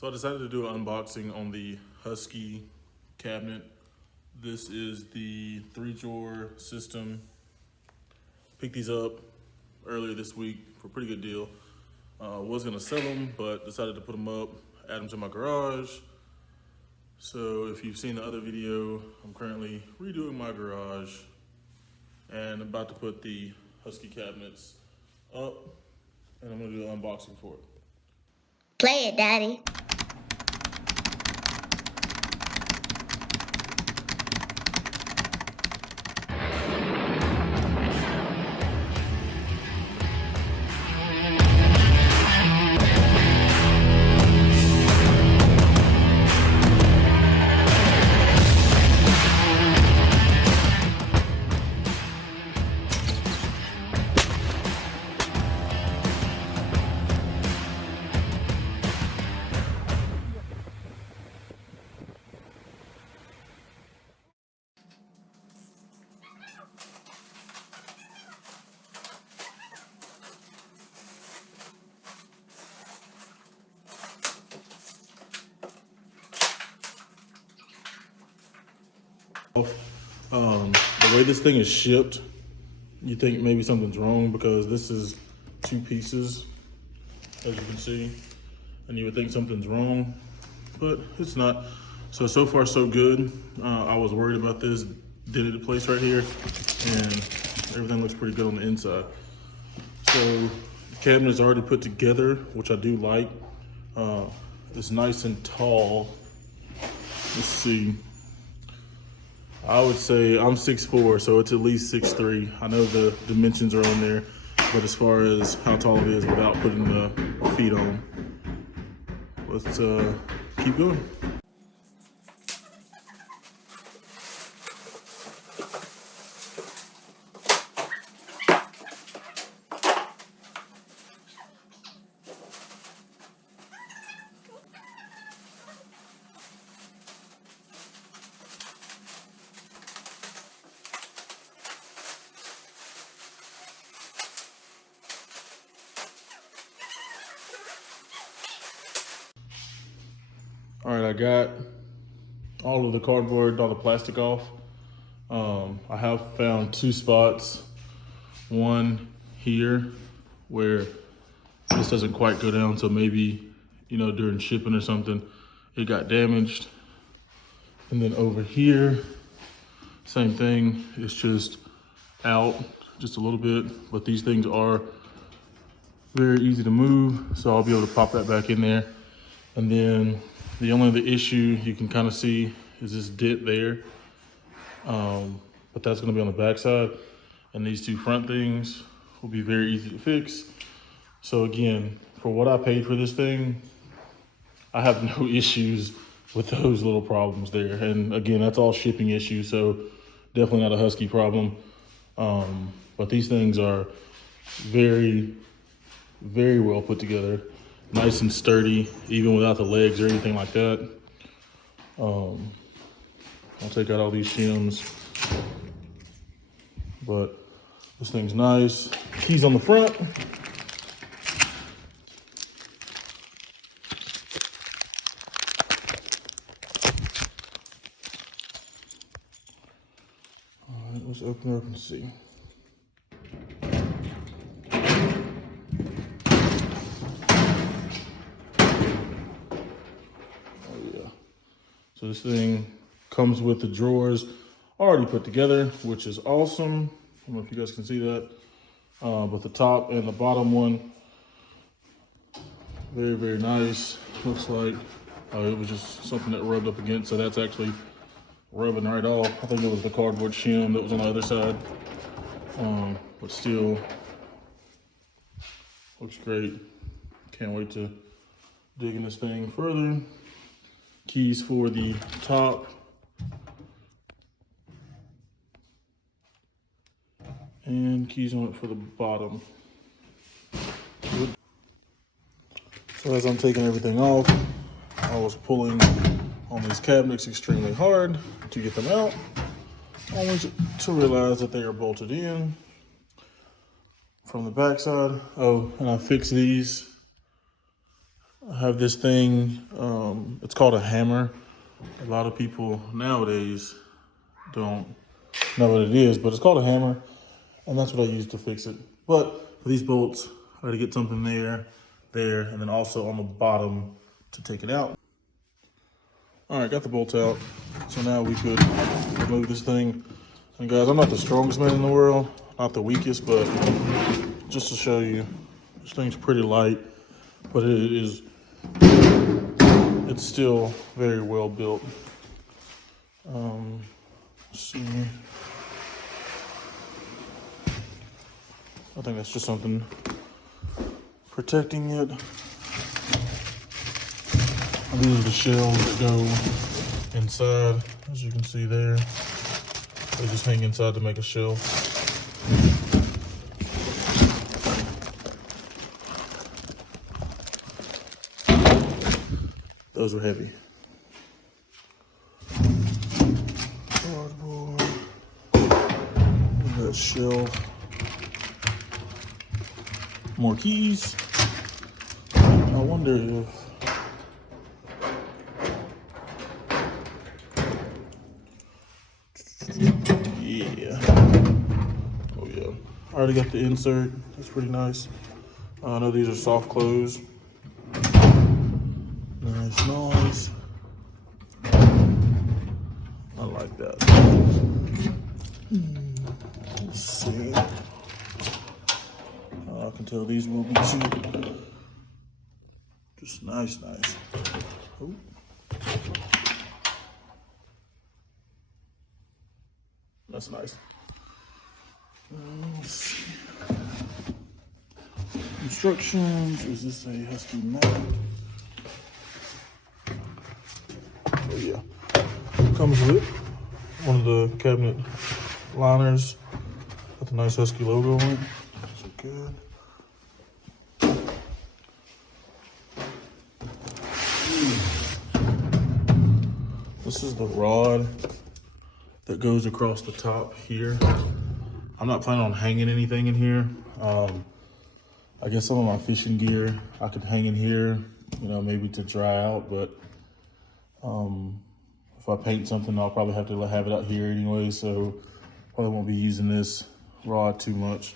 So I decided to do an unboxing on the Husky cabinet. This is the 3-drawer system. Picked these up earlier this week for a pretty good deal. Was gonna sell them, but decided to put them up, add them to my garage. So if you've seen the other video, I'm currently redoing my garage and about to put the Husky cabinets up, and I'm gonna do an unboxing for it. Play it, Daddy. The way this thing is shipped, you think maybe something's wrong because this is 2 pieces, as you can see, and you would think something's wrong, but it's not. So far so good. I was worried about this dented place right here, and everything looks pretty good on the inside. So the cabinet is already put together, which I do like. It's nice and tall. Let's see. I would say I'm 6'4", so it's at least 6'3". I know the dimensions are on there, but as far as how tall it is without putting the feet on, let's keep going. All right, I got all of the cardboard, all the plastic off. I have found 2 spots. One here where this doesn't quite go down, so maybe, during shipping or something, it got damaged. And then over here, same thing, it's just out just a little bit, but these things are very easy to move, so I'll be able to pop that back in there. And then the only other issue you can kind of see is this dent there, but that's going to be on the back side, and these 2 front things will be very easy to fix. So again, for what I paid for this thing, I have no issues with those little problems there. And again, that's all shipping issues, so definitely not a Husky problem. But these things are very, very well put together. Nice and sturdy, even without the legs or anything like that. I'll take out all these shims, but this thing's nice. Keys on the front. All right, let's open it up and see. So this thing comes with the drawers already put together, which is awesome. I don't know if you guys can see that. But the top and the bottom one, very, very nice. Looks like it was just something that rubbed up against, so that's actually rubbing right off. I think it was the cardboard shim that was on the other side. But still, looks great. Can't wait to dig in this thing further. Keys for the top. And keys on it for the bottom. So as I'm taking everything off, I was pulling on these cabinets extremely hard to get them out, only to realize that they are bolted in from the back side. Oh, and I fixed these I have this thing, it's called a hammer. A lot of people nowadays don't know what it is, but it's called a hammer, and that's what I use to fix it. But for these bolts, I gotta get something there, and then also on the bottom to take it out. All right, got the bolts out. So now we could remove this thing. And guys, I'm not the strongest man in the world, not the weakest, but just to show you, this thing's pretty light, but it's still very well built. Let's see. I think that's just something protecting it. And these are the shells that go inside, as you can see there. They just hang inside to make a shelf. Those were heavy. Cardboard. That shelf. More keys. I wonder if oh yeah. I already got the insert. That's pretty nice. I know these are soft close. Nice. I like that. Let's see. I can tell these will be too. Just nice. Oh. That's nice. Let's see. Instructions. Is this a Husky map? Oh yeah. Comes with one of the cabinet liners with the nice Husky logo on it. So good. This is the rod that goes across the top here. I'm not planning on hanging anything in here. I guess some of my fishing gear I could hang in here, you know, maybe to dry out, but if I paint something, I'll probably have to have it out here anyway, so probably won't be using this rod too much.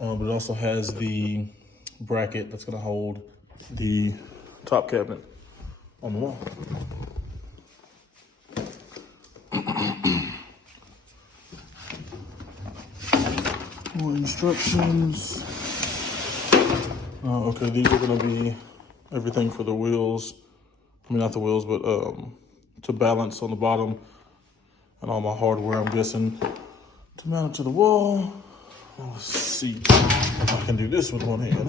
But it also has the bracket that's gonna hold the top cabinet on the wall. More instructions. Okay, these are gonna be everything for the wheels. I mean, not the wheels, but to balance on the bottom, and all my hardware, I'm guessing, to mount it to the wall. Let's see if I can do this with one hand.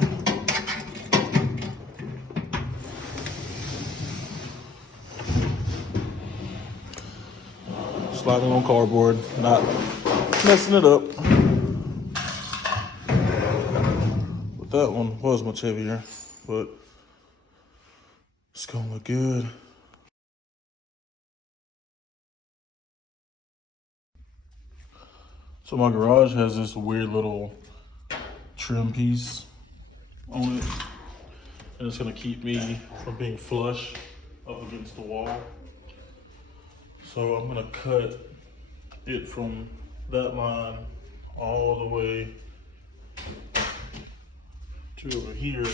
Sliding on cardboard, not messing it up. But that one was much heavier, but it's gonna look good. So my garage has this weird little trim piece on it, and it's gonna keep me from being flush up against the wall. So I'm gonna cut it from that line all the way to over here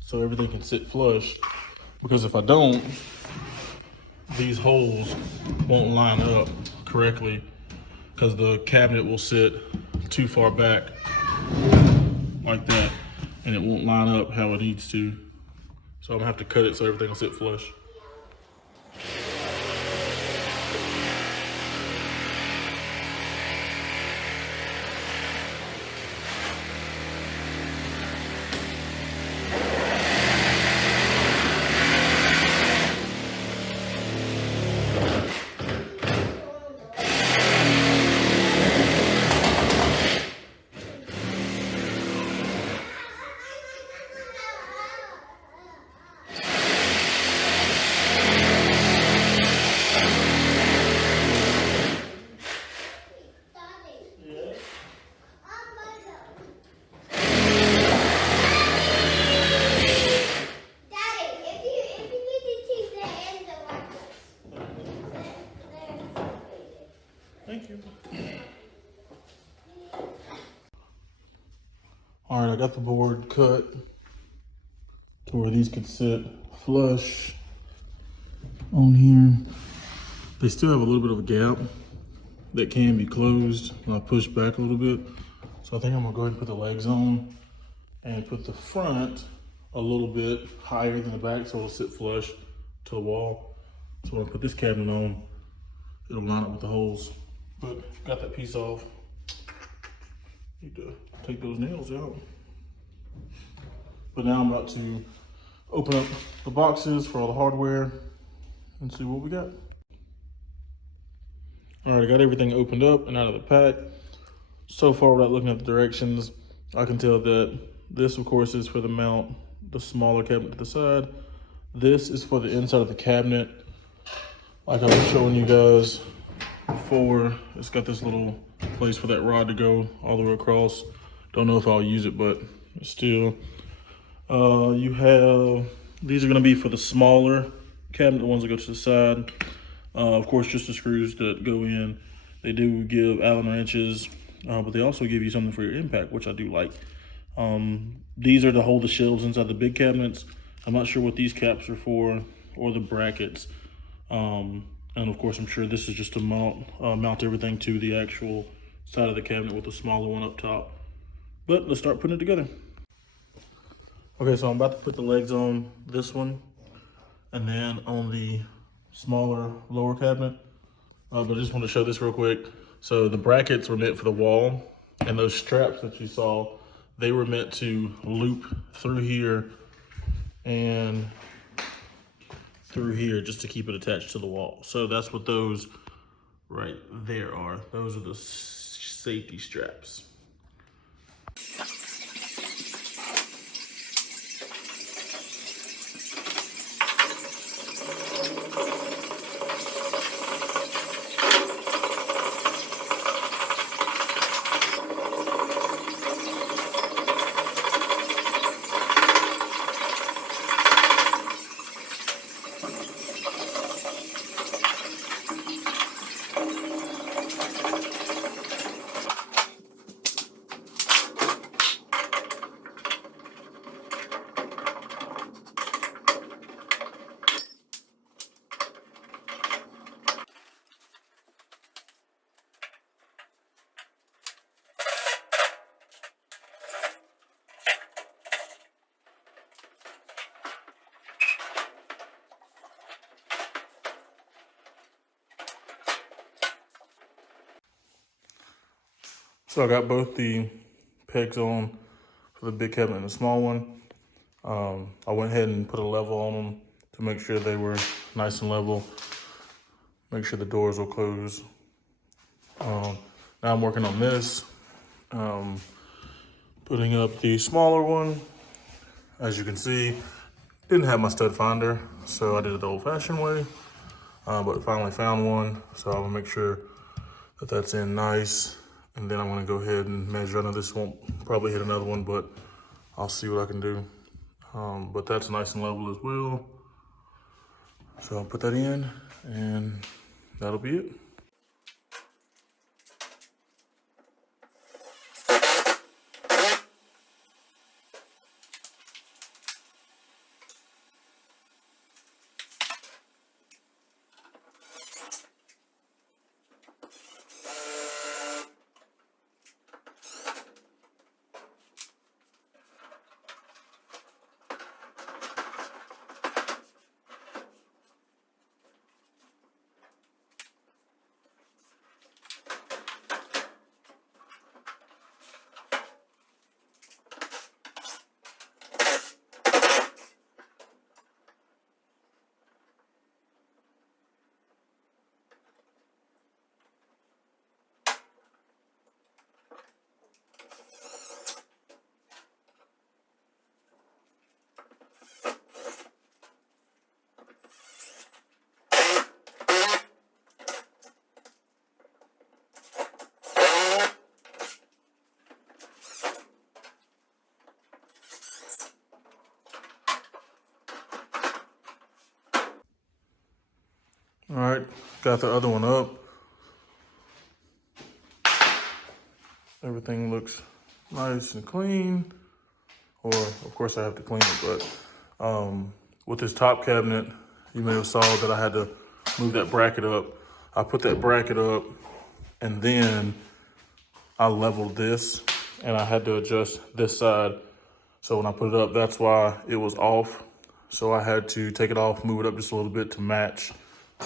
so everything can sit flush, because if I don't, these holes won't line up correctly because the cabinet will sit too far back like that and it won't line up how it needs to. So I'm gonna have to cut it so everything will sit flush. got the board cut to where these could sit flush on here. They still have a little bit of a gap that can be closed when I push back a little bit. So I think I'm gonna go ahead and put the legs on and put the front a little bit higher than the back so it'll sit flush to the wall. So when I put this cabinet on, it'll line up with the holes. But got that piece off. Need to take those nails out. But now I'm about to open up the boxes for all the hardware and see what we got. All right, I got everything opened up and out of the pack. So far, without looking at the directions, I can tell that this, of course, is for the mount, the smaller cabinet to the side. This is for the inside of the cabinet. Like I was showing you guys before, it's got this little place for that rod to go all the way across. Don't know if I'll use it, but still. You have, these are gonna be for the smaller cabinet, the ones that go to the side. Of course, just the screws that go in. They do give Allen wrenches, but they also give you something for your impact, which I do like. These are to hold the shelves inside the big cabinets. I'm not sure what these caps are for, or the brackets. And of course, I'm sure this is just to mount everything to the actual side of the cabinet with the smaller one up top. But let's start putting it together. Okay, so I'm about to put the legs on this one, and then on the smaller lower cabinet. But I just want to show this real quick. So the brackets were meant for the wall, and those straps that you saw, they were meant to loop through here and through here just to keep it attached to the wall. So that's what those right there are. Those are the safety straps. So I got both the pegs on for the big cabinet and the small one. I went ahead and put a level on them to make sure they were nice and level. Make sure the doors will close. Now I'm working on this. Putting up the smaller one. As you can see, didn't have my stud finder, so I did it the old-fashioned way. But finally found one, so I'm gonna make sure that that's in nice. And then I'm gonna go ahead and measure. I know this won't probably hit another one, but I'll see what I can do. But that's nice and level as well. So I'll put that in and that'll be it. All right, got the other one up. Everything looks nice and clean. or of course I have to clean it, but with this top cabinet, you may have saw that I had to move that bracket up. I put that bracket up and then I leveled this and I had to adjust this side. So when I put it up, that's why it was off. So I had to take it off, move it up just a little bit to match.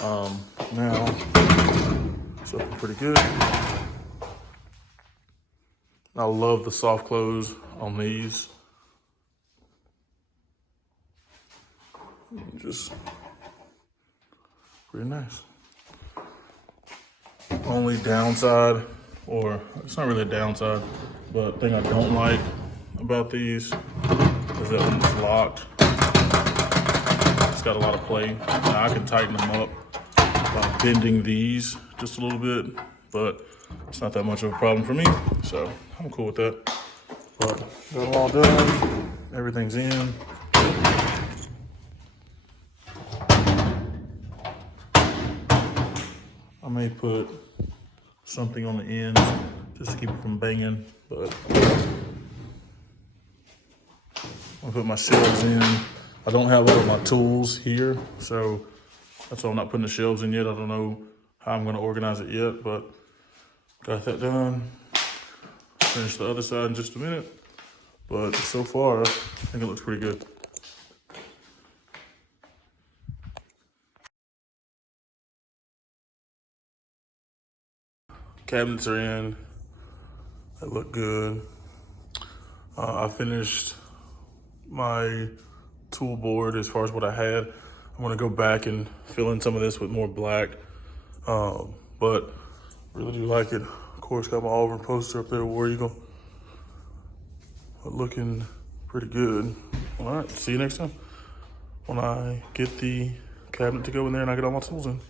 Now, it's looking pretty good. I love the soft close on these. Just pretty nice. Only downside, or it's not really a downside, but thing I don't like about these is that when it's locked, it's got a lot of play. Now I can tighten them up by bending these just a little bit, but it's not that much of a problem for me, so I'm cool with that. But got it all done, everything's in. I may put something on the ends just to keep it from banging, but I'll put my shelves in. I don't have all of my tools here, so that's why I'm not putting the shelves in yet. I don't know how I'm gonna organize it yet, but got that done. Finish the other side in just a minute, but so far, I think it looks pretty good. Cabinets are in, they look good. I finished my tool board as far as what I had. I'm gonna go back and fill in some of this with more black, but really do like it. Of course, got my Auburn poster up there, War Eagle. But looking pretty good. All right, see you next time when I get the cabinet to go in there and I get all my tools in.